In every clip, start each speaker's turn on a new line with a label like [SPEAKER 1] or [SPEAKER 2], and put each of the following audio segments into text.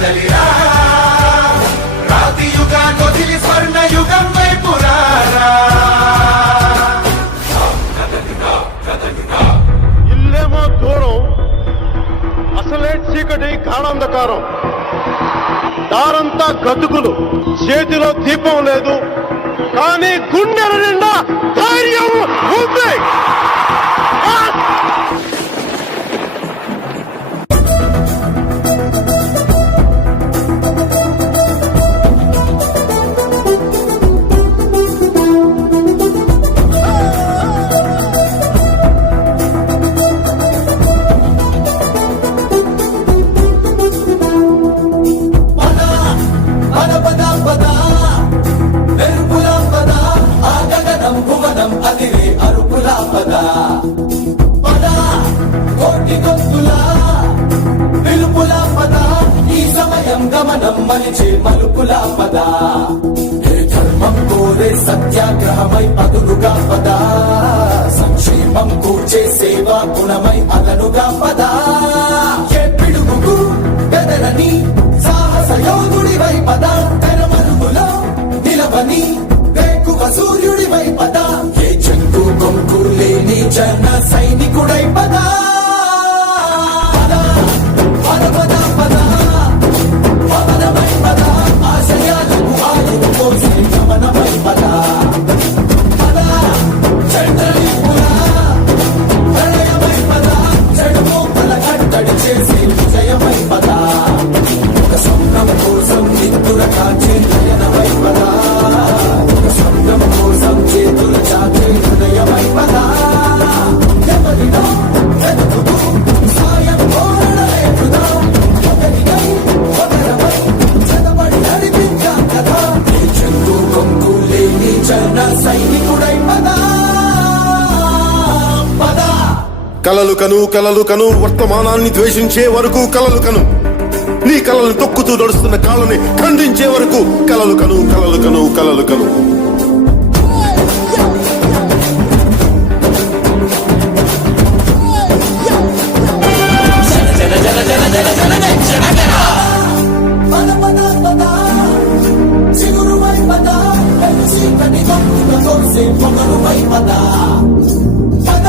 [SPEAKER 1] కదలిరా రాతి యుగాన్ని వదిలి స్వర్ణ యుగం వైపు
[SPEAKER 2] ఇల్లేమో దూరం అసలే చీకటి గాఢాంధకారం. దారంతా గతుకులు చేతిలో దీపం లేదు కానీ గుండెల నిండా
[SPEAKER 1] పద కోటి గొంతుల పిలుపుల పద ఈ సమయం గమనం మలిచే మలుపుల పద. ధర్మం కోరే సత్యాగ్రహమై పదులుగా పద. సంక్షేమం కూర్చే సేవా గుణమై అదనుగా పద. కోసం చాచే హృదయమై ఎవరినో సాయం ఒకరమై చదవడి నడిపించాం కదా ఈ కొంగు లేని జన సైనికుడై
[SPEAKER 2] కలలు కను కలలు కను వర్తమానాన్ని ద్వేషించే వరకు కలలు కను. నీ కలలు తొక్కుతూ నడుస్తున్న కాళ్ళని ఖండించే వరకు కలలు కను కలలు కను కలలు కను.
[SPEAKER 1] పద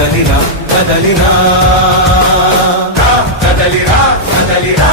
[SPEAKER 3] కదలినా కదలినా. కదలిరా కదలిరా